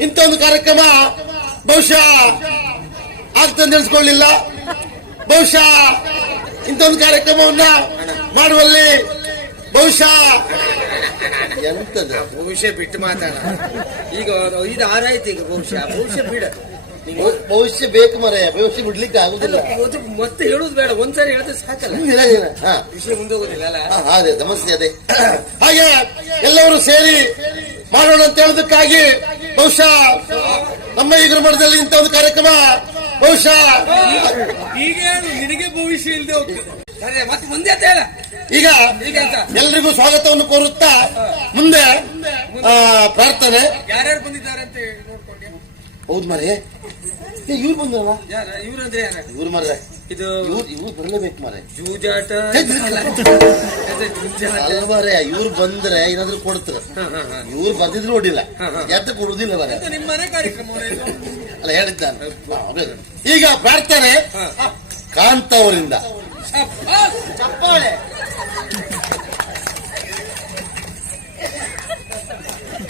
ಇಂಥ ಒಂದು ಕಾರ್ಯಕ್ರಮ ಬಹುಶಃ ಆಗ್ತಂತ ತಿಳಿಸ್ಕೊಳ್ಳಿಲ್ಲ ಬಹುಶಃ ಇಂಥ ಒಂದು ಕಾರ್ಯಕ್ರಮವನ್ನ ಮಾಡುವಲ್ಲಿ ಬಹುಶಃ ಎಂತದ? ಭವಿಷ್ಯ ಬಿಟ್ಟು ಮಾತಾಡ ಈಗ ಇದು ಆರಾಯ್ತು ಈಗ ಬಹುಶಃ. ಭವಿಷ್ಯ ಬಿಡ. ಭವಿಷ್ಯ ಬೇಕು ಮರ ಭವಿಷ್ಯ ಬಿಡ್ಲಿಕ್ಕೆ ಆಗುದಿಲ್ಲ. ಮತ್ತೆ ಹೇಳುದು ಬೇಡ. ಒಂದ್ಸರಿ ಹೇಳಿದ್ರೆ ಸಾಕಲ್ಲ. ವಿಷಯ ಮುಂದೆ ಹೋಗುದಿಲ್ಲ ಅಲ್ಲ ಅದೇ ಸಮಸ್ಯೆ ಅದೇ. ಹಾಗೆ ಎಲ್ಲರೂ ಸೇರಿ ಮಾಡೋಣ ಅಂತ ಹೇಳೋದಕ್ಕಾಗಿ ಬಹುಶಃ ನಮ್ಮ ಈ ಮಠದಲ್ಲಿ ಇಂಥ ಒಂದು ಕಾರ್ಯಕ್ರಮ ಬಹುಶಃ ಈಗ ನಿನಗೆ ಭವಿಷ್ಯ ಇಲ್ಲದೆ ಹೋಗ್ತದೆ. ಮತ್ತೆ ಮುಂದೆ ಅಂತ ಹೇಳ. ಈಗ ಈಗ ಅಂತ. ಎಲ್ರಿಗೂ ಸ್ವಾಗತವನ್ನು ಕೋರುತ್ತಾ ಮುಂದೆ ಆ, ಪ್ರಾರ್ಥನೆ. ಯಾರ್ಯಾರು ಬಂದಿದ್ದಾರೆ ಅಂತ ನೋಡ್ಕೊಂಡು. ಹೌದು ಮರೇ. ಇವ್ರು ಯಾರ ಇವ್ರಂದ್ರೆ ಯಾರ? ಇವ್ರು ಮರ. ಇದು ಇವ್ರು ಬರ್ಲೇಬೇಕು ಮಾರೆ ಜೂಜಾಟ ಅಲ್ವರೆ ಇವ್ರು ಬಂದ್ರೆ ಏನಾದ್ರು ಕೊಡ್ತಾರೆ. ಹ, ಹ, ಹ. ಇವ್ರು ಬಂದಿದ್ರು ಹೊಡಿಲ್ಲ. ಎತ್ತ ಕೊಡುದಿಲ್ಲ ಬರ ಇದು ನಿಮ್ಮ ಮನೆ ಅಲ್ಲ ಹೇಳಿದ್ದಾನೆ. ಈಗ ಪ್ರಾರ್ಥನೆ ಕಾಂತ ಅವರಿಂದ ಚಪ್ಪಾಳೆ.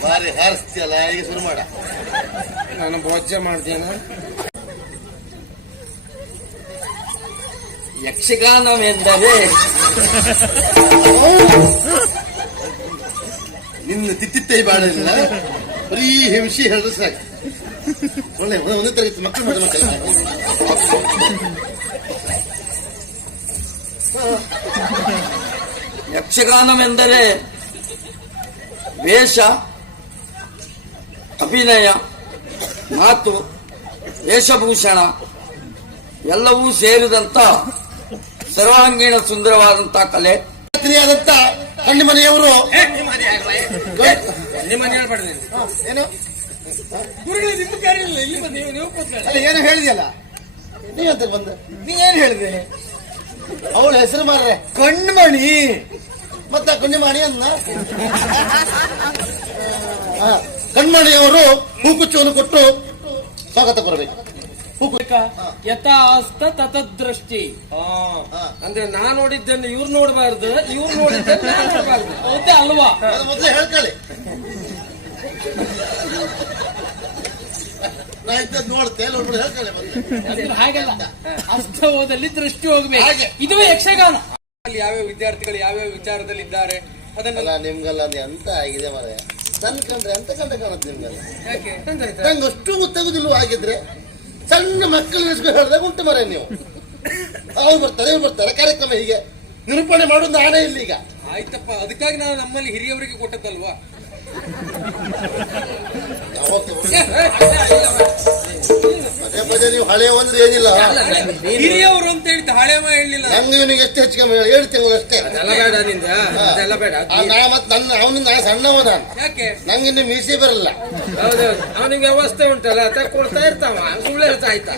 ಬಾರಿ ಹಾರಿಸ್ತಿಯಲ್ಲ ಈಗ ಶುರು ಮಾಡ. ನಾನು ಭೋಜ್ಯ ಮಾಡ್ತೇನೆ ಯಕ್ಷಗಾನವೆಂದರೆ? ನಿನ್ನ ತಿತ್ತಿತ್ತೈ ಬಾಳಿಲ್ಲ ಬರೀ ಹಿಂಸಿ ಹೇಳಿದ್ರೆ ಸಾಕು. ಒಳ್ಳೆ ಒಂದೇ- ತರಗತಿ ಮಕ್ಕಳು ಮಕ್ಕಳು ಯಕ್ಷಗಾನವೆಂದರೆ ವೇಷ ಅಭಿನಯ ಮಾತು ವೇಷಭೂಷಣ ಎಲ್ಲವೂ ಸೇರಿದಂತ ಸರ್ವಾಂಗೀಣ ಸುಂದರವಾದಂತಹ ಕಲೆ. ಆದಂತ ಕಣ್ಣಿ ಮನೆಯವರು? ನೀನು. ಏನು? ಹೇಳಿದೆಯಲ್ಲ ನೀವು ನೀವು ಅಲ್ಲ ಏನು ಹೇಳಿದ್ಯಲ್ಲ? ನೀವಂತ ಬಂದ? ನೀವೇನು ಹೇಳಿದೆ ಅವಳ ಹೆಸರು ಮಾರ್ರೆ. ಕಣ್ಮಣಿ. ಮತ್ತ ಕಣ್ಣಿಮಣಿ ಅನ್ನ ಕಣ್ಮಣಿ ಕಣ್ಮಣಿಯವರು ಹೂಕುಚ್ಚವನ್ನು ಕೊಟ್ಟು ಸ್ವಾಗತ ಕೊಡಬೇಕು. ಯಥಾಸ್ತ ತತದೃಷ್ಟಿ ಆ, ಅಂದ್ರೆ ನಾ ನೋಡಿದ್ದನ್ನು ಇವ್ರು ನೋಡಬಾರ್ದು ಇವ್ರು ನೋಡಿದ್ದನ್ನು ನಾ ನೋಡಬಾರ್ದು. ಹೌದೇ ಅಲ್ವಾ? ಮೊದಲೇ ಹೇಳ್ಕೊಳ್ಳಿ. ಹಾಗಲ್ಲ. ಅಸ್ತವದಲ್ಲಿ ದೃಷ್ಟಿ ಹೋಗ್ಬೇಕು. ಇದು ಯಕ್ಷಗಾನ. ಅಲ್ಲಿ ಯಾವ್ಯಾವ ವಿದ್ಯಾರ್ಥಿಗಳು ಯಾವ್ಯಾವ ವಿಚಾರದಲ್ಲಿ ಇದ್ದಾರೆ? ಅದನ್ನೆಲ್ಲ ನಿಮ್ಗೆಲ್ಲ ಅದು ಎಂತ ಆಗಿದೆ ಮರ ನನ್ ಕಂಡ್ರೆ ಎಂತ ಕಂಡ ಕಾಣುತ್ತೆ ನಿಮ್ಗೆಲ್ಲ? ನಂಗೆ ಅಷ್ಟು ಗೊತ್ತಾಗುದಿಲ್ವ ಆಗಿದ್ರೆ ಸಣ್ಣ ಮಕ್ಕಳು ಹೇಳಿದಾಗ ಉಂಟು ಮರ ನೀವು. ಅವ್ರು ಬರ್ತಾರೆ ಇವ್ರು ಬರ್ತಾರೆ ಕಾರ್ಯಕ್ರಮ ಹೀಗೆ. ನಿರೂಪಣೆ ಮಾಡೋದು ಆಣೆ ಇಲ್ಲ ಈಗ. ಆಯ್ತಪ್ಪ ಅದಕ್ಕಾಗಿ ನಾನು ನಮ್ಮಲ್ಲಿ ಹಿರಿಯವರಿಗೆ ಕೊಟ್ಟದ್ದಲ್ವಾ? ನೀವು ಹಳೆಯ ಅಂದ್ರೆ ಏನಿಲ್ಲ. ಹಿರಿಯವರು ಅಂತ ಹೇಳಿದ್ದು ಹಳೆ ಹೇಳಲಿಲ್ಲ ನಂಗೆ ಇವನಿಗೆ ಎಷ್ಟು ಹೆಚ್ಚು ಕಮ್ಮಿ ಹೇಳಿ. ಏಳು ತಿಂಗಳು ಅಷ್ಟೇ. ಅದೆಲ್ಲ ಬೇಡ ನಿಂದ. ಅದೆಲ್ಲ ಬೇಡ. ಆ, ನಾ ಮತ್ತೆ ನನ್ನ ಅವನಿಂದ ನಾ ಸಣ್ಣವ ನಾನು ಯಾಕೆ? ನಂಗೆ ಇನ್ನು ಮೀಸೆ ಬರಲ್ಲ. ಹೌದೌದು. ಅವನಿಗೆ ವ್ಯವಸ್ಥೆ ಉಂಟಲ್ಲ ಕೊಡ್ತಾ ಇರ್ತಾವ. ಸುಳ್ಳು ಹೇಳ್ತಾ ಆಯ್ತಾ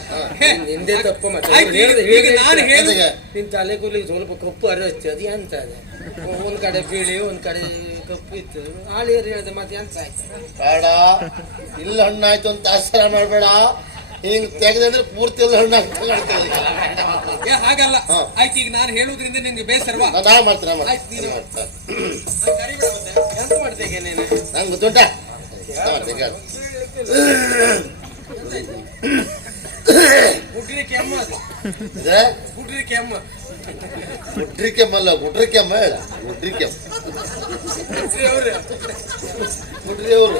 ನಿಂದೆ ತಪ್ಪು ಮತ್ತೆ. ಆಯ್ತು, ಈಗ- ಹೇಳಿದ- ಈಗ ನಾನು ಹೇಳಿದ- ನಿನ್ ತಲೆ ಕೂಲಿಗೆ ಸ್ವಲ್ಪ ಕಪ್ಪು ಅರಸ್ತು ಅದು ಎಂತ ಅದು? ಒಂದ್ ಕಡೆ ಬಿಳಿ ಒಂದ್ ಕಡೆ ಕಪ್ಪು ಇತ್ತು. ಆಳಿಯರು ಹೇಳಿದೆ ಮತ್ತೆ ಎಂತ ಆಯ್ತು? ಬೇಡ. ಇಲ್ಲ ಹಣ್ಣಾಯ್ತು ಅಂತ ಆಶ್ಚರ್ಯ ಮಾಡಬೇಡ. ಹಿಂಗ್ ಅಂದ್ರೆ ಪೂರ್ತಿ ಎಲ್ಲ ಹಣ್ಣಾಗ್ತದೆ ಏ, ಹಾಗಲ್ಲ. ಹಾ. ಆಯ್ತು ಈಗ ನಾನು ಹೇಳುದ್ರಿಂದ ನಿನ್ಗೆ ಬೇಸರವಾ? ನಾ ಮಾಡ್ತೀನಿ ನಾ ಆಯ್ತು, ನೀನು. ಮಾಡ್ತೀನಿ. ಎಂತ ಮಾಡ್ದೆ ಈಗ ನೀನು? ನಂಗೆ ಮಾಡ್ತೀನಿ ಗುಡ್ರಿ ಕೆಮ್ಮ ಅದು. ಗುಡ್ರಿ ಕೆಮ್ಮ ಗುಡ್ರಿ ಕೆಮ್ಮಲ್ಲ ಗುಡ್ರಿ ಕೆಮ್ಮ ಹೇಳ. ಗುಡ್ರಿ ಕೆಮ್ಮು ಗುಡ್ರಿ ಅವ್ರು. ಗುಡ್ರಿ ಅವರು.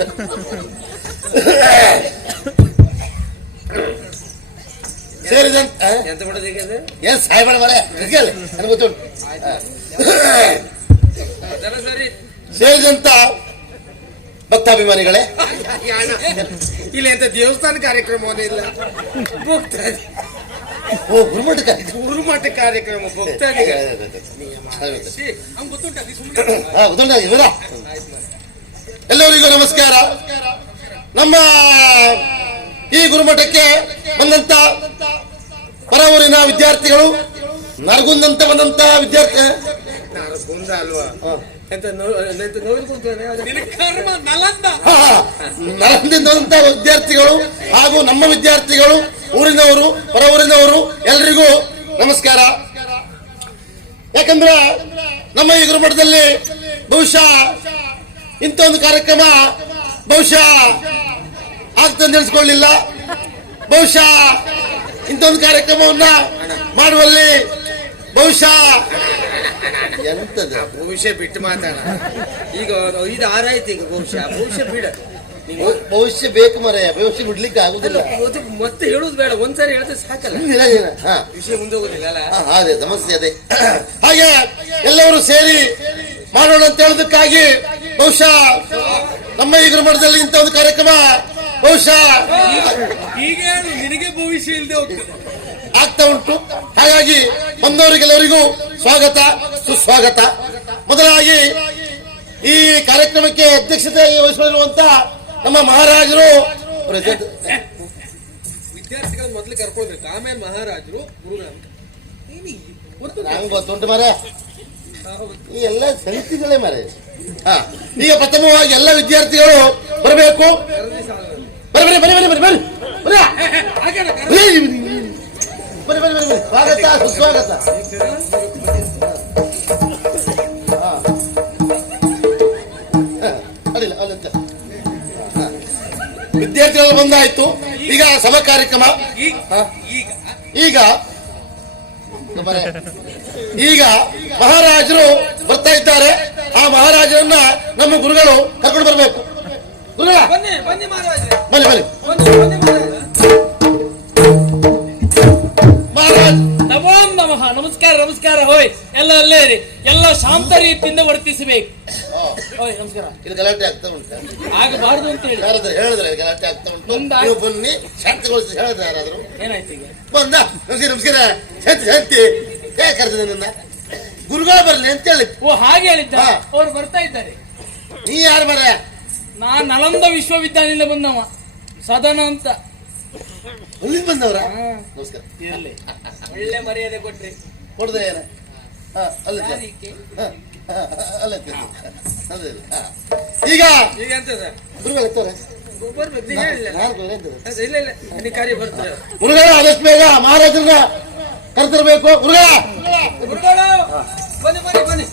ಸೇರಿದಂತ ಎಂತ? ಏನ್ ಸಾಯ್ಬೇಡ ನನಗೆ ಸೇರಿದಂತ ಭಕ್ತಾಭಿಮಾನಿಗಳೇ? ಇಲ್ಲ ಎಂತ ದೇವಸ್ಥಾನ ಕಾರ್ಯಕ್ರಮವೇ ಇಲ್ಲ. ಭಕ್ತಾದಿ ಓ ಗುರುಮಠ ಗುರುಮಠ ಕಾರ್ಯಕ್ರಮ ಭಕ್ತಾದಿಗೆ ಗೊತ್ತುಂಟ ಇವರ ಎಲ್ಲರಿಗೂ ನಮಸ್ಕಾರ. ನಮ್ಮ ಈ ಗುರುಮಠಕ್ಕೆ ಬಂದಂತ ಪರವೂರಿನ ವಿದ್ಯಾರ್ಥಿಗಳು ನರಗುಂದಂತ ಬಂದಂತ ವಿದ್ಯಾರ್ಥಿ ನರಗುಂದಿಂದ ಬಂದಂತ ವಿದ್ಯಾರ್ಥಿಗಳು ಹಾಗೂ ನಮ್ಮ ವಿದ್ಯಾರ್ಥಿಗಳು ಊರಿನವರು ಪರವೂರಿನವರು ಎಲ್ರಿಗೂ ನಮಸ್ಕಾರ. ಯಾಕಂದ್ರೆ ನಮ್ಮ ಈ ಗುರುಮಠದಲ್ಲಿ ಬಹುಶಃ ಇಂಥ ಒಂದು ಕಾರ್ಯಕ್ರಮ ಬಹುಶಃ ಮಾತನ್ನು ತಿಳಿಸ್ಕೊಳ್ಳಿಲ್ಲ ಬಹುಶಃ ಇಂಥ ಒಂದು ಕಾರ್ಯಕ್ರಮವನ್ನ ಮಾಡುವಲ್ಲಿ ಬಹುಶಃ ಎಂತದ? ಭವಿಷ್ಯ ಬಿಟ್ಟು ಮಾತಾಡ ಈಗ ಇದು ಆರಾಯ್ತು ಈಗ ಭವಿಷ್ಯ ಭವಿಷ್ಯ ಬಿಡ. ಭವಿಷ್ಯ ಬೇಕು ಮರೆಯ. ಭವಿಷ್ಯ ಬಿಡ್ಲಿಕ್ಕೆ ಆಗುದಿಲ್ಲ. ಮತ್ತೆ ಹೇಳುದು ಬೇಡ. ಒಂದ್ಸರಿ ಹೇಳಿದ್ರೆ ಸಾಕಲ್ಲ. ವಿಷಯ ಮುಂದೆ ಹೋಗುದಿಲ್ಲ ಹಾ, ಅದೇ ಸಮಸ್ಯೆ ಅದೇ. ಹಾಗೆ ಎಲ್ಲರೂ ಸೇರಿ ಮಾಡೋಣ ಅಂತ ಹೇಳೋದಕ್ಕಾಗಿ ಬಹುಶಃ ನಮ್ಮ ಈಗಿನ ಮಠದಲ್ಲಿ ಇಂಥ ಒಂದು ಕಾರ್ಯಕ್ರಮ ಬಹುಶಃ ಈಗ ನಿನಗೆ ಭವಿಷ್ಯ ಇಲ್ಲದೆ ಹೋಗ್ತದೆ. ಆಗ್ತಾ ಉಂಟು. ಹಾಗಾಗಿ ಬಂದವರಿಗೆಲ್ಲರಿಗೂ ಸ್ವಾಗತ ಸುಸ್ವಾಗತ. ಮೊದಲಾಗಿ ಈ ಕಾರ್ಯಕ್ರಮಕ್ಕೆ ಅಧ್ಯಕ್ಷತೆ ವಹಿಸಿರುವಂತ ನಮ್ಮ ಮಹಾರಾಜರು ವಿದ್ಯಾರ್ಥಿಗಳ ಮೊದಲು ಕರ್ಕೊಳ್ಬೇಕು ಆಮೇಲೆ ಮಹಾರಾಜರು ಗುರುಗಳು ಗೊತ್ತುಂಟು ಮರ ಈ ಎಲ್ಲ ಸಂಗತಿಗಳೇ ಮರ ಹಾ ಈಗ ಪ್ರಥಮವಾಗಿ ಎಲ್ಲ ವಿದ್ಯಾರ್ಥಿಗಳು ಬರಬೇಕು. ಬರಿ ಬರ್ರಿ ಬರಿ ಬರ್ರಿ ಬರಿ ಬರ್ರಿ ಬರಿ ಹಾಗೆ ಬರಿ ಬರಿ ಬರಿ ಬರಿ ಸ್ವಾಗತ ಸುಸ್ವಾಗತ. ವಿದ್ಯಾರ್ಥಿಗಳು ಬಂದಾಯ್ತು. ಈಗ ಸಭಾ ಕಾರ್ಯಕ್ರಮ. ಈಗ ಈಗ ಮಹಾರಾಜರು ಬರ್ತಾ ಇದ್ದಾರೆ. ಆ ಮಹಾರಾಜರನ್ನ ನಮ್ಮ ಗುರುಗಳು ಕರ್ಕೊಂಡು ಬರಬೇಕು. ಬನ್ನಿ ಬನ್ನಿ ಮಹಾರಾಜ. ಬನ್ನಿ ಬನ್ನಿ. ಬನ್ನಿ ಬನ್ನಿ ಮಹಾರಾಜ. ಮಹಾರಾಜ್! ನಮೋ ನಮಃ. ನಮಸ್ಕಾರ ನಮಸ್ಕಾರ. ಹೋಯ್ ಎಲ್ಲ ಅಲ್ಲೇ ಇರಿ. ಎಲ್ಲ ಶಾಂತ ರೀತಿಯಿಂದ ವರ್ತಿಸಬೇಕು. ಹೋಯ್ ನಮಸ್ಕಾರ. ಇದು ಗಲಾಟೆ ಆಗ್ತಾ ಉಂಟು. ಆಗಬಾರದು ಅಂತ ಹೇಳಿ. ಯಾರಾದ್ರೂ ಹೇಳಿದ್ರೆ ಗಲಾಟೆ ಆಗ್ತಾ ಉಂಟು. ಮುಂದೆ ನೀವು ಬನ್ನಿ ಶಾಂತಿಗೊಳಿಸಿ ಹೇಳಿದ್ರೆ ಯಾರಾದ್ರೂ. ಏನಾಯ್ತು ಈಗ? ಬಂದ. ನಮಸ್ಕಾರ ನಮಸ್ಕಾರ. ಶಾಂತಿ ಶಾಂತಿ. ಹೇಗೆ ಕರೆದಿದೆ ನನ್ನ. ಗುರುಗಳು ಬರಲಿ ಅಂತ ಹೇಳಿ ಓ ಹಾಗೆ ಹೇಳಿದ್ದ? ಹಾ. ಅವ್ರು ಬರ್ತಾ ಇದ್ದಾರೆ. ನೀ ಯಾರು ಬರ? ನಾನ್ ನಲಂದ ವಿಶ್ವವಿದ್ಯಾಲಯದಿಂದ ಬಂದವ. ಸದನ ಅಂತ. ಅಲ್ಲಿಂದ ಬಂದವ್ರ? ನಮಸ್ಕಾರ. ಇರ್ಲಿ. ಒಳ್ಳೆ ಮರ್ಯಾದೆ ಕೊಟ್ರಿ. ಕೊಡದೆ ಏನ? ಹಾ ಅಲ್ಲ ಯಾರಿಕೆ? ಅಲ್ಲ ಅದೇ ಹಾ. ಈಗ? ಈಗ ಅಂತ ಸರ್? ಗುರುಗಳು ಎತ್ತವ್ರೆ? ಬರ್ಬೇಕು. ನೀ ಹೇಳಿಲ್ಲ ಯಾರು ಗುರು ಎತ್ತವ್ರೆ? ಅದೇ, ಇಲ್ಲ ಇಲ್ಲ. ನೀ ಕಾರ್ಯ ಬರ್ತಾರೆ ಗುರುಗಳ ಆದಷ್ಟು ಬೇಗ ಮಹಾರಾಜರನ್ನ ಕರೆತಿರ್ಬೇಕು. ಗುರುಗಳ! ಗುರುಗಳು ಬನ್ನಿ ಬನ್ನಿ ಬನ್ನಿ.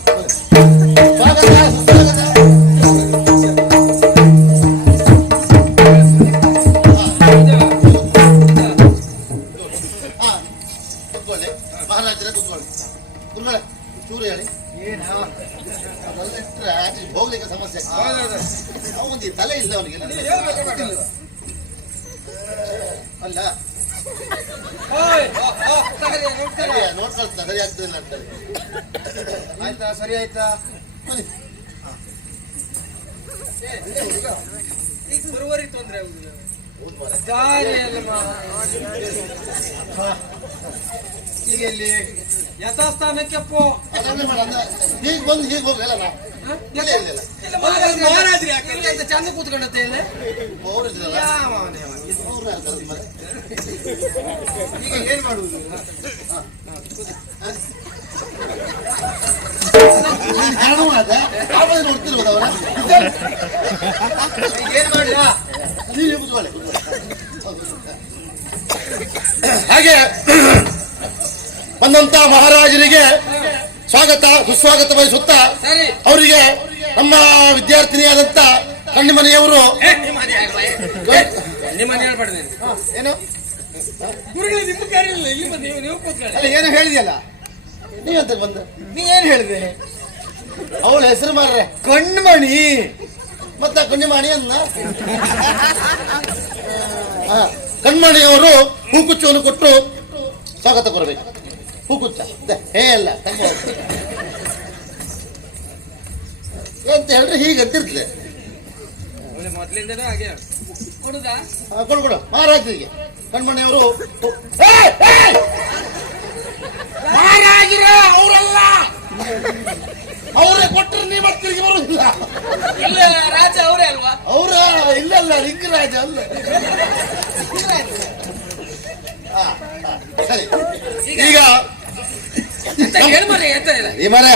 ಸ್ವಾಗತ ಸುಸ್ವಾಗತ. ಇಲ್ಲ ಇಲ್ಲ, ಮಹಾರಾಜ್- ಮಹಾರಾಜ್ರು ಯಾಕೆ ಇಲ್ಲಿ? ಅಂತ ಚಂದ ಕೂತ್ಕೊಂಡತ್ತೆ ಇಲ್ಲ? ಈಗ ಏನ್ ಮಾಡುದು ನೋಡ್ತಿರ್ಬೋದು ಅವರ ಈಗ ಏನ್ ಮಾಡ್ಲಾ ನೀವು ಕೂತ್ಕೊಳ್ಳಿ. ಹಾಗೆ. ಬಂದಂತ ಮಹಾರಾಜರಿಗೆ ಸ್ವಾಗತ ಸುಸ್ವಾಗತ ಬಯಸುತ್ತ ಅವರಿಗೆ ನಮ್ಮ ವಿದ್ಯಾರ್ಥಿನಿಯಾದಂತ ಕಣ್ಣಿಮನೆಯವರು ಮನೆಯವರು ಮನೆ ಏನು? ಏನು ಹೇಳಿದೆಯಲ್ಲ? ನೀವಂತ ಬಂದ. ನೀ ಏನ್ ಹೇಳಿದೆ? ಅವಳ ಹೆಸರು ಮಾರ್ರೆ ಕಣ್ಮಣಿ ಮತ್ತ ಕಣ್ಣಿಮಣಿ ಅನ್ನ ಹಾ, ಕಣ್ಮಣಿಯವರು ಹೂಕುಚ್ಚವನ್ನು ಕೊಟ್ಟು ಸ್ವಾಗತ ಕೊಡಬೇಕು. ಹೂಕುಚ್ಚ ದೆ, ಹೇ ಅಲ್ಲ ಎಂತ ಅಂತ ಹೇಳಿದ್ರೆ ಹೀಗೆ ಅಂತಿರ್ತದೆ. ಮೊದ್ಲಿಂದನೂ ಹಾಗೆ. ಕೊಡುದ? ಕೊಡು ಕೊಡು. ಮಹಾರಾಜರಿಗೆ. ಕಣ್ಮಣಿಯವರು ಮಹಾರಾಜರ ಅವರಲ್ಲ! ಅವರೇ ಕೊಟ್ಟರೆ ನೀವು ತಿರುಗಿ ಬರುದಿಲ್ಲ. ಇಲ್ಲ ರಾಜ ಅವರೇ ಅಲ್ವಾ? ಅವರ ಇಲ್ಲಲ್ಲ ಲಿಂಗರಾಜ ಅಲ್ಲ. ಸರಿ. ಈಗ ಏನು ಮನೆ ಎಂತ ಇಲ್ಲ ಈ ಮರ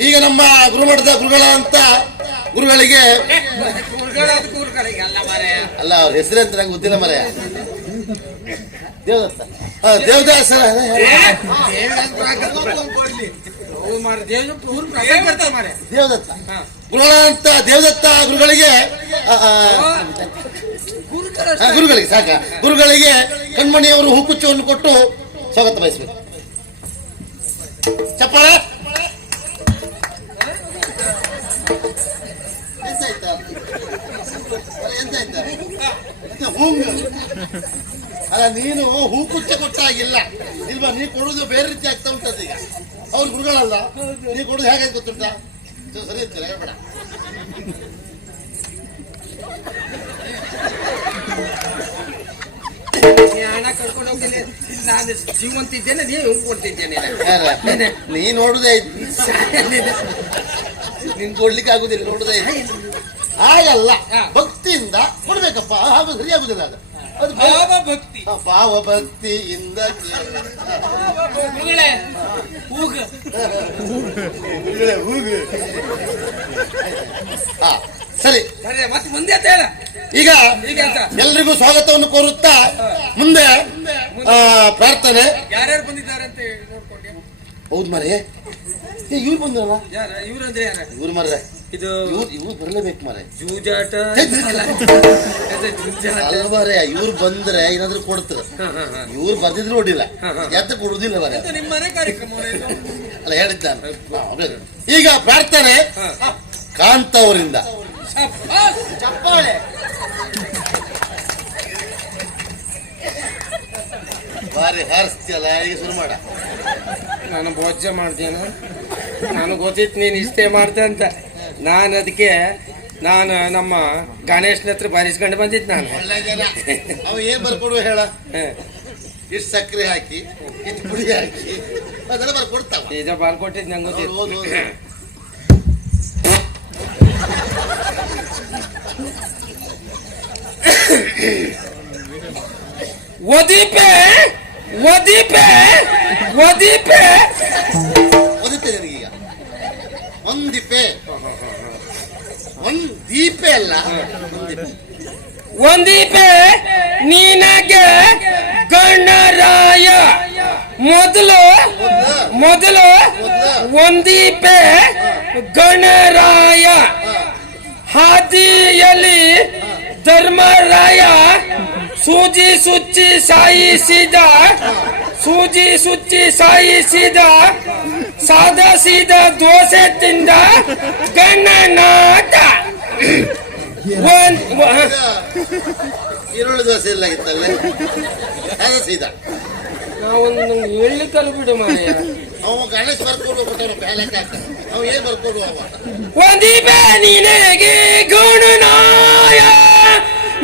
ಈಗ ನಮ್ಮ ಗುರುಮಠದ ಗುರುಗಳ ಅಂತ ಗುರುಗಳಿಗೆ ಅಲ್ಲ ಅವ್ರ ಅಲ್ಲ ಅವ್ರ ಹೆಸರಂತ ನಂಗೆ ಗೊತ್ತಿಲ್ಲ ಮರ. ದೇವದತ್ತ. ಆ, ದೇವದಾಸರ ಹೌದು ಮಾರ ದೇವದತ್ತ. ಗುರುಗಳ ಅಂತ ದೇವದತ್ತ. ಹಾ. ಗುರುಗಳಂತ ದೇವದತ್ತ ಗುರುಗಳಿಗೆ ಗುರುಗಳಿಗೆ ಸಾಕ. ಗುರುಗಳಿಗೆ ಕಣ್ಮಣಿಯವರು ಹೂಕುಚ್ಚವನ್ನು ಕೊಟ್ಟು ಸ್ವಾಗತ ಬಯಸಬೇಕು. ಆಯ್ತಾ? ಅಲ್ಲ, ಎಂತ ಆಯ್ತಾ? ಕುಚ್ಚ ನೀನು ಕೊಟ್ಟಾಗಿಲ್ಲ ಇಲ್ವಾ ನೀ ಕೊಡೋದು ಬೇರೆ ರೀತಿ ಆಗ್ತಾ ಉಂಟದ ಈಗ ಅವ್ರು ಗುರುಗಳಲ್ಲ ನೀ ಕೊಡೋದು ಹೇಗೆ ಗೊತ್ತುಂಟಾ ಸರಿ ಇರ್ತಾರೆ ಹೇಳ್ಬೇಡ ನೀ ಹಣ ನಾನು ಜೀವಂತ ಇದ್ದೇನೆ ನೀವು ಕೊಡ್ತಿದ್ದೇನೆ? ನೀ ನೋಡುದೇ ನಿನ್ ಕೊಡ್ಲಿಕ್ಕೆ ಆಗುದಿಲ್ಲ ನೋಡುದೇ ಆಗಲ್ಲ ಹಾಗಲ್ಲ ಭಕ್ತಿಯಿಂದ ಕೊಡ್ಬೇಕಪ್ಪ ಹಾಗೂ ಸರಿಯಾಗುದಿಲ್ಲ ಅದು. ಅದು ಬೇರೆ- ಭಾವ ಭಕ್ತಿ. ಆ, ಭಾವ ಭಕ್ತಿಯಿಂದ ಗುರುಗಳೇ ಹೂಗ. ಹೂಗು. ಹಾ. ಸರಿ. ಮತ್ತೆ ಮುಂದೆ ಈಗ ಎಲ್ರಿಗೂ ಸ್ವಾಗತವನ್ನು ಕೋರುತ್ತಾ ಮುಂದೆ ಆ, ಪ್ರಾರ್ಥನೆ. ಯಾರ್ಯಾರು ಬಂದಿದ್ದಾರೆ ಅಂತ ಹೌದು ಮರೆ. ಇವ್ರು ಬಂದ್ರಲ್ಲ? ಇವ್ರು ಅಂದ್ರೆ ಇವ್ರು ಮರ್ರೆ. ಇದು ಇವ್ರು ಬರ್ಲೇಬೇಕು ಮರೆ. ಜೂಜಾಟ. ಜೂಜಾಟ. ಇವ್ರು ಬಂದ್ರೆ ಏನಾದ್ರು ಕೊಡ್ತಾರೆ. ಇವ್ರು ಬರ್ದಿದ್ರು ಹೊಡಿಲ್ಲ ಎತ್ತ ಕೊಡುದಿಲ್ಲ ಮರೆ. ಅಲ್ಲ ಹೇಳಿದ್ದ ಈಗ ಪ್ರಾರ್ಥನೆ ಕಾಂತ ಅವರಿಂದ ಶಬ್ಬಾಸ್, ಚಪ್ಪಾಳೆ ಬಾರಿ ಹಾರಿಸ್ತಿಯಲ್ಲ ಈಗ ಶುರು ಮಾಡ. ನಾನು ಭೋಜ್ಯ ಮಾಡ್ತೇನೆ ನಾನು ಗೊತ್ತಿತ್ತು ನೀನು ಇಷ್ಟೇ ಮಾಡ್ತೆ ಅಂತ. ನಾನು ಅದಕ್ಕೆ ನಾನು ನಮ್ಮ ಗಣೇಶನ ಹತ್ರ ಬಾರಿಸ್ಕೊಂಡು ಬಂದಿದ್ದು ನಾನು. ಅವ ಏನ್ ಬರ್ಕೊಡುವ ಹೇಳ. ಇಷ್ಟು ಸಕ್ಕರೆ ಹಾಕಿ ಇಷ್ಟು ಪುಡಿ ಹಾಕಿ ಅದೆಲ್ಲ ಬರ್ಕೊಡ್ತಾವ. ಇದು ಬರ್ಕೊಟ್ಟಿದ್ದು ನಂಗೆ ಗೊತ್ತಿತ್ತು. ಒದೀಪೆ ಒದಿಪೆ ಒದಿಪೆ. ಒಂದಿಪೆ ಒಂದ್ ದೀಪೆ ಅಲ್ಲ. ಒಂದಿಪೆ. ಒಂದೀಪೆ ನೀನಗೆ ಗಣರಾಯ. ಮೊದಲು ಮೊದಲು. ಒಂದೀಪೆ ಗಣರಾಯ. ಹಾದಿಯಲ್ಲಿ ಧರ್ಮರಾಯ ಸೂಜಿ ಸುಚ್ಚಿ ಸಾಯಿಸಿದ, ಸೂಜಿ ಸುಚ್ಚಿ ಸಾಯಿಸಿದ, ಸಾದ ಸೀದ ದೋಸೆ ತಿಂದ ಗಣನಾಥ. ಈರುಳ್ಳಿ ದೋಸೆ ಇತ್ತಲ್ಲ ಸೀದಾ. ನಾವೊಂದು ಹೇಳಲಿಕ್ಕಲ್ಲ ಬಿಡು ಮಾರಾಯ. ಅವ ಗಣೇಶ್ ಬರ್ಕೊಡುವ ಕೊಟ್ಟವನು ಬ್ಯಾಲೆಕ್ ಹಾಕ್ತಾನೆ ಅವ ಏನ್ ಬರ್ಕೊಡುವ ಒಂದೀಪೆ ನಿನಗೆ ಗೌಣನಾಯ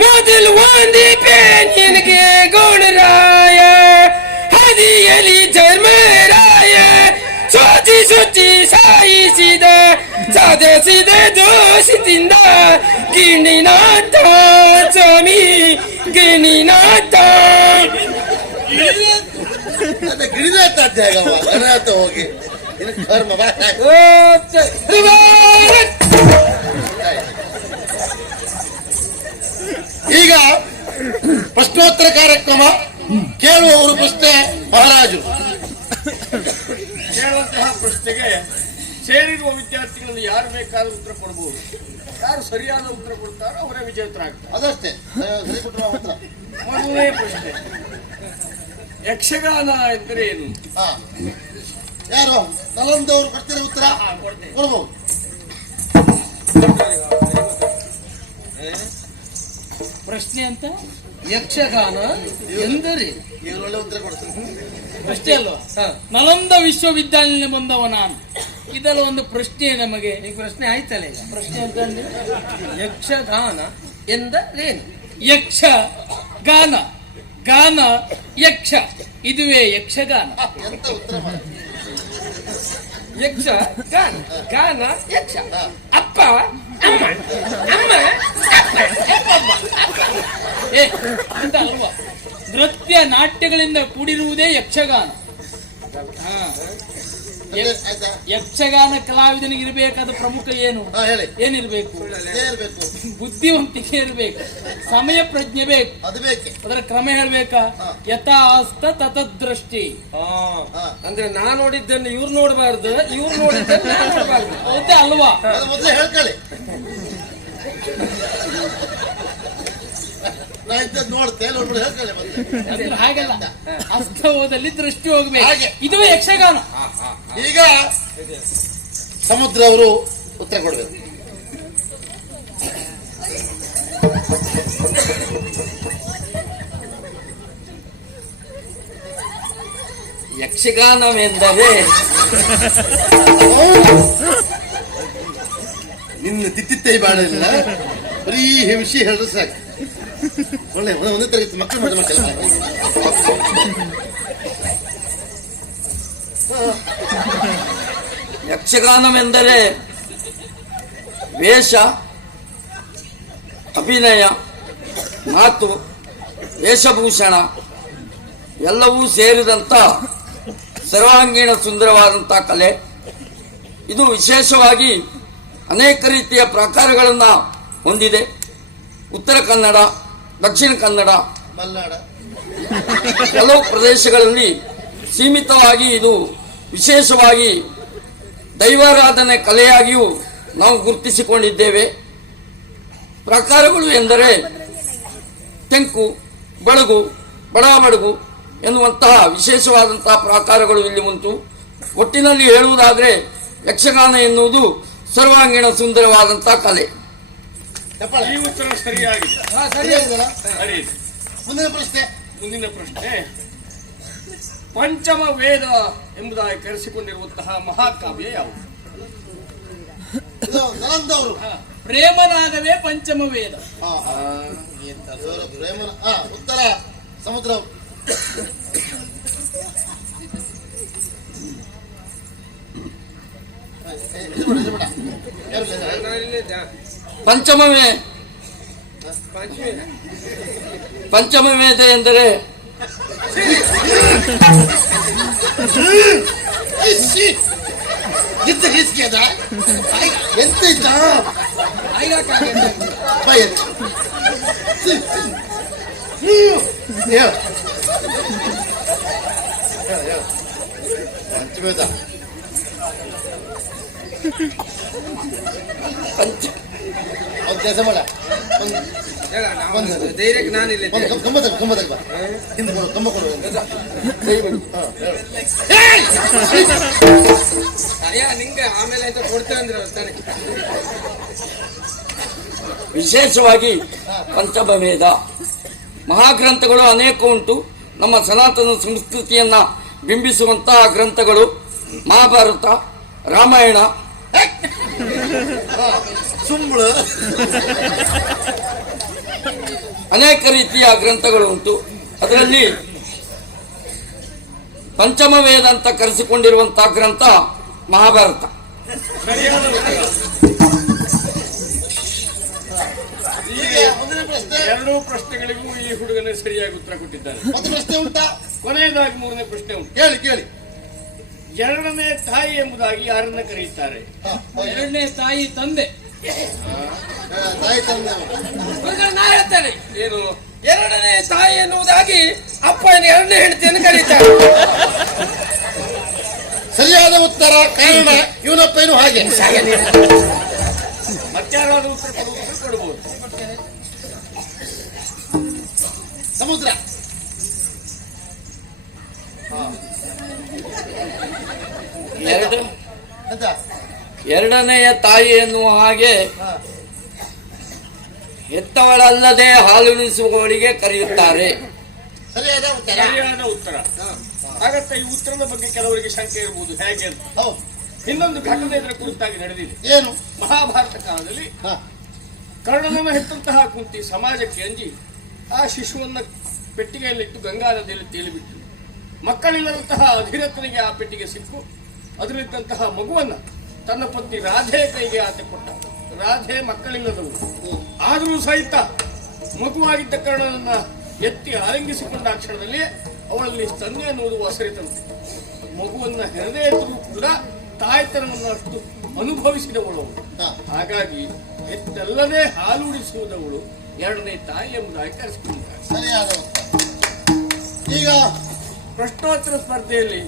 ಮೊದಲು ಒಂದೀಪೆ ನಿನಗೆ ಗೌಣರಾಯ. ಹದಿಯಲಿ ಧರ್ಮರಾಯ. ಸೋಚಿ ಸುಚ್ಚಿ ಸಾಯಿಸಿದ ಸಾಧಿಸಿದ ದೋಷದಿಂದ ಗಿಣಿನಾಥ ಸ್ವಾಮಿ ಗಿಣಿನಾಥ. ಅದ ಗಿರಿನಾಥ ಅಧ್ಯಾಯ ಅವ ಗಣನಾಥ ಹೋಗಿ. ಇನ್ನು ಕರ್ಮ ಬಾ. ಓ ಈಗ ಪ್ರಶ್ನೋತ್ತರ ಕಾರ್ಯಕ್ರಮ. ಕೇಳುವವರು ಪ್ರಶ್ನೆ ಮಹಾರಾಜು. ಕೇಳುವಂತಹ ಪ್ರಶ್ನೆಗೆ ಸೇರಿರುವ ವಿದ್ಯಾರ್ಥಿಗಳನ್ನು ಯಾರು ಬೇಕಾದ್ರೂ ಉತ್ತರ ಕೊಡಬಹುದು ಯಾರು ಸರಿಯಾದ ಉತ್ತರ ಕೊಡ್ತಾರೋ ಅವರೇ ವಿಜೇತರಾಗ್ತಾರೆ. ಅದಷ್ಟೇ. ಮೊದಲನೇ ಪ್ರಶ್ನೆ. ಯಕ್ಷಗಾನ ಎಂದರೆ ಏನು? ಹಾ. ಯಾರು? ನಲಂದವರು ಕೊಡ್ತೀರಾ ಉತ್ತರ? ಕೊಡ್ಬೋದು. ಪ್ರಶ್ನೆ ಅಂತ? ಯಕ್ಷಗಾನ ಎಂದರೆ? ಒಳ್ಳೆ ಉತ್ತರ ಕೊಡ್ತೀನಿ ಪ್ರಶ್ನೆ ಅಲ್ವಾ? ನಲಂದ ವಿಶ್ವವಿದ್ಯಾಲಯ ಬಂದವ ನಾನು. ಇದೆಲ್ಲ ಒಂದು ಪ್ರಶ್ನೆ ನಮಗೆ. ಈಗ ಪ್ರಶ್ನೆ ಆಯ್ತಲ್ಲ ಈಗ? ಪ್ರಶ್ನೆ ಅಂತ ಅಂದ್ರೆ ಯಕ್ಷಗಾನ ಎಂದರೇನು ಯಕ್ಷ ಗಾನ ಯಕ್ಷ. ಇದುವೇ ಯಕ್ಷಗಾನ. ಎಂತ ಉತ್ತರ ಯಕ್ಷ ಗಾನ. ಗಾನ ಯಕ್ಷ. ಅಪ್ಪ ಅಮ್ಮ. ಅಮ್ಮ. ಏ ಅಂತ ಅಲ್ವಾ? ನೃತ್ಯ ನಾಟ್ಯಗಳಿಂದ ಕೂಡಿರುವುದೇ ಯಕ್ಷಗಾನ. ಹಾ. ಯಕ್ಷಗಾನ ಕಲಾವಿದನಿಗೆ ಇರಬೇಕಾದ ಪ್ರಮುಖ ಏನು? ಹಾ ಹೇಳಿ. ಏನಿರ್ಬೇಕು? ಬುದ್ಧಿವಂತಿಕೆ ಇರಬೇಕು. ಸಮಯ ಪ್ರಜ್ಞೆ ಬೇಕು. ಅದು ಬೇಕೆ. ಅದರ ಕ್ರಮ ಹೇಳ್ಬೇಕಾ. ಯಥಾಸ್ತ ತತದೃಷ್ಟಿ. ಅಂದ್ರೆ ನಾ ನೋಡಿದ್ದನ್ನು ಇವ್ರು ನೋಡಬಾರ್ದು ಇವ್ರು ನೋಡಿದ್ದನ್ನು ನಾನ್ ನೋಡಬಾರ್ದು. ಹೌದೇ ಅಲ್ವಾ? ಅದು ಮೊದಲೇ ಹೇಳ್ಕೊಳ್ಳಿ. ಹೇಳ್ಕೊಳ್ಳಿ ಹಾಗಲ್ಲ. ಅಸ್ತವದಲ್ಲಿ ದೃಷ್ಟಿ ಹೋಗ್ಬೇಕು. ಹಾಗೆ. ಇದು ಯಕ್ಷಗಾನ. ಈಗ ಸಮುದ್ರ ಅವರು ಉತ್ತರ ಕೊಡಬೇಕು. ಯಕ್ಷಗಾನವೆಂದರೆ ನಿನ್ನ ತಿತ್ತಿತ್ತೈ ಬಾಳಿಲ್ಲ ಬರೀ ಹಿಂಸಿ ಹೇಳಿದ್ರೆ ಸಾಕು. ಒಳ್ಳೆ ಒಂದೇ- ತರಗತಿ ಮಕ್ಕಳು ಮಾಡಿ ಯಕ್ಷಗಾನವೆಂದರೆ ವೇಷ ಅಭಿನಯ ಮಾತು ವೇಷಭೂಷಣ ಎಲ್ಲವೂ ಸೇರಿದಂಥ ಸರ್ವಾಂಗೀಣ ಸುಂದರವಾದಂಥ ಕಲೆ. ಇದು ವಿಶೇಷವಾಗಿ ಅನೇಕ ರೀತಿಯ ಪ್ರಕಾರಗಳನ್ನು ಹೊಂದಿದೆ. ಉತ್ತರ ಕನ್ನಡ ದಕ್ಷಿಣ ಕನ್ನಡ ಕೆಲವು ಪ್ರದೇಶಗಳಲ್ಲಿ ಸೀಮಿತವಾಗಿ ಇದು ವಿಶೇಷವಾಗಿ ದೈವಾರಾಧನೆ ಕಲೆಯಾಗಿಯೂ ನಾವು ಗುರುತಿಸಿಕೊಂಡಿದ್ದೇವೆ. ಪ್ರಕಾರಗಳು ಎಂದರೆ ತೆಂಕು ಬಳಗು ಬಡಾಬಡಗು ಎನ್ನುವಂತಹ ವಿಶೇಷವಾದಂತಹ ಪ್ರಾಕಾರಗಳು ಇಲ್ಲಿ ಉಂಟು ಒಟ್ಟಿನಲ್ಲಿ ಹೇಳುವುದಾದರೆ ಯಕ್ಷಗಾನ ಎನ್ನುವುದು ಸರ್ವಾಂಗೀಣ ಸುಂದರವಾದಂತಹ ಕಲೆ? ಮುಂದಿನ ಪ್ರಶ್ನೆ. ಮುಂದಿನ ಪ್ರಶ್ನೆ. ಪಂಚಮ ವೇದ ಎಂಬುದಾಗಿ ಕರೆಸಿಕೊಂಡಿರುವಂತಹ ಮಹಾಕಾವ್ಯ ಯಾವುದು? ಪ್ರೇಮನಾದವೇ ಪಂಚಮ ವೇದ. ಪ್ರೇಮನ ಉತ್ತರ ಸಮುದ್ರ. ಪಂಚಮವೇ. ಪಂಚಮ ವೇದ ಎಂದರೆ ಇಶ್ಶಿ! ಎಂತ ಹಿಸ್ಕೆ ಅದ ಎಂತ ಇದ್ದ ಬಾಯ್ ಎತ್ತು. ಸಿ, ಸಿ. ಹ್ಮ್. ಹೇಳು. ಹೇಳು, ಹೇಳು. ಪಂಚಮೇಧ ಪಂಚ ಅವ್ನು ಕೆಲಸ ಮಾಡ ಒಂದು ಹೇಳ, ನಾವು ಒಂದು- ಧೈರ್ಯಕ್ಕೆ ನಾನು ಒಂದು ಕಂಬ- ತಗೋ ಕಂಬ ತಗೋ ಹಿಂದೆ ಕೊಡು ಕಂಬ ಕೊಡು ಅಯ್ಯ ನಿಂಗೆ ಆಮೇಲೆ ಅಂತ ಕೊಡ್ತೇವೆ ಅಂದ್ರೆ ವಿಶೇಷವಾಗಿ ಪಂಚಭೇದ ಮಹಾಗ್ರಂಥಗಳು ಅನೇಕ ಉಂಟು. ನಮ್ಮ ಸನಾತನ ಸಂಸ್ಕೃತಿಯನ್ನ ಬಿಂಬಿಸುವಂತಹ ಗ್ರಂಥಗಳು. ಮಹಾಭಾರತ ರಾಮಾಯಣ. ಸುಂಬಳು. ಅನೇಕ ರೀತಿಯ ಗ್ರಂಥಗಳು ಉಂಟು. ಅದರಲ್ಲಿ ಪಂಚಮ ವೇದ ಅಂತ ಕರೆಸಿಕೊಂಡಿರುವಂತಹ ಗ್ರಂಥ ಮಹಾಭಾರತ. ಎರಡೂ ಪ್ರಶ್ನೆಗಳಿಗೂ ಈ ಹುಡುಗನೇ ಸರಿಯಾಗಿ ಉತ್ತರ ಕೊಟ್ಟಿದ್ದಾನೆ ಮತ್ತೆ ಪ್ರಶ್ನೆ ಉಂಟಾ? ಕೊನೆಯದಾಗಿ ಮೂರನೇ ಪ್ರಶ್ನೆ ಉಂಟು. ಕೇಳಿ ಕೇಳಿ. ಎರಡನೇ ತಾಯಿ ಎಂಬುದಾಗಿ ಯಾರನ್ನ ಕರೆಯುತ್ತಾರೆ? ಎರಡನೇ ತಾಯಿ ತಂದೆ. ನಾ ಹೇಳ್ತೇನೆ. ಏನು ಎರಡನೇ ತಾಯಿ ಎನ್ನುವುದಾಗಿ ಅಪ್ಪನ ಎರಡನೇ ಹೆಂಡತಿಯನ್ನು ಕರೀತಾರೆ. ಸರಿಯಾದ ಉತ್ತರ ಕಾರಣ ಇವನಪ್ಪೇನು ಹಾಗೆ. ಮತ್ತಾರಾದ್ರೂ ಉತ್ತರ ಕೊಡಬಹುದು ಸಮುದ್ರ. ಎರಡು. ಎಂತ? ಎರಡನೆಯ ತಾಯಿ ಎನ್ನುವ ಹಾಗೆ ಹಾ, ಹೆತ್ತವಳಲ್ಲದೆ ಹಾಲುಣಿಸುವವಳಿಗೆ ಕರೆಯುತ್ತಾರೆ. ಸರಿಯಾದ ಉತ್ತರ. ಸರಿಯಾದ ಉತ್ತರ. ಹಾಗಂತ ಈ ಉತ್ತರದ ಬಗ್ಗೆ ಕೆಲವರಿಗೆ ಶಂಕೆ ಇರಬಹುದು. ಹೇಗೆ ಅಂತ. ಹೌದು. ಇನ್ನೊಂದು ಘಟನೆ ಇದರ ಕುರಿತಾಗಿ ನಡೆದಿದೆ. ಏನು? ಮಹಾಭಾರತ ಕಾಲದಲ್ಲಿ ಹಾ, ಕರ್ಣನನ್ನು ಹೆತ್ತಂತಹ ಕುಂತಿ ಸಮಾಜಕ್ಕೆ ಅಂಜಿ ಆ ಶಿಶುವನ್ನ ಪೆಟ್ಟಿಗೆಯಲ್ಲಿಟ್ಟು ಗಂಗಾ ನದಿಯಲ್ಲಿ ತೇಲಿಬಿಟ್ಟು ಮಕ್ಕಳಿಲ್ಲದಂತಹ ಅಧಿರಥನಿಗೆ ಆ ಪೆಟ್ಟಿಗೆ ಸಿಕ್ಕು. ಅದರಲ್ಲಿದ್ದಂತಹ ಮಗುವನ್ನ ತನ್ನ ಪತ್ನಿ ರಾಧೆ ಕೈಗೆ ಆತ ಕೊಟ್ಟ. ರಾಧೆ ಮಕ್ಕಳಿಲ್ಲದವರು ಆದರೂ ಸಹಿತ ಮಗುವಾಗಿದ್ದ ಕರ್ಣನನ್ನ ಎತ್ತಿ ಆಲಿಂಗಿಸಿಕೊಂಡ ಆ ಕ್ಷಣದಲ್ಲಿ ಅವಳಲ್ಲಿ ತಂದೆ ಅನ್ನುವುದು ಒಸರಿತಂತೆ. ಮಗುವನ್ನ ಹೆರದೇ ಇದ್ರೂ ಕೂಡ ತಾಯ್ತನವನ್ನು ಅಷ್ಟು ಅನುಭವಿಸಿದವಳು ಹಾಗಾಗಿ ಎತ್ತಲ್ಲದೆ ಹಾಲು ಉಡಿಸುವುದವಳು ಎರಡನೇ ತಾಯಿ ಎಂಬುದಾಗಿ ಕರೆಸಿಕೊಂಡಿದ್ದಾರೆ. ಸರಿಯಾದ ಈಗ ಪ್ರಶ್ನೋತ್ತರ ಸ್ಪರ್ಧೆಯಲ್ಲಿ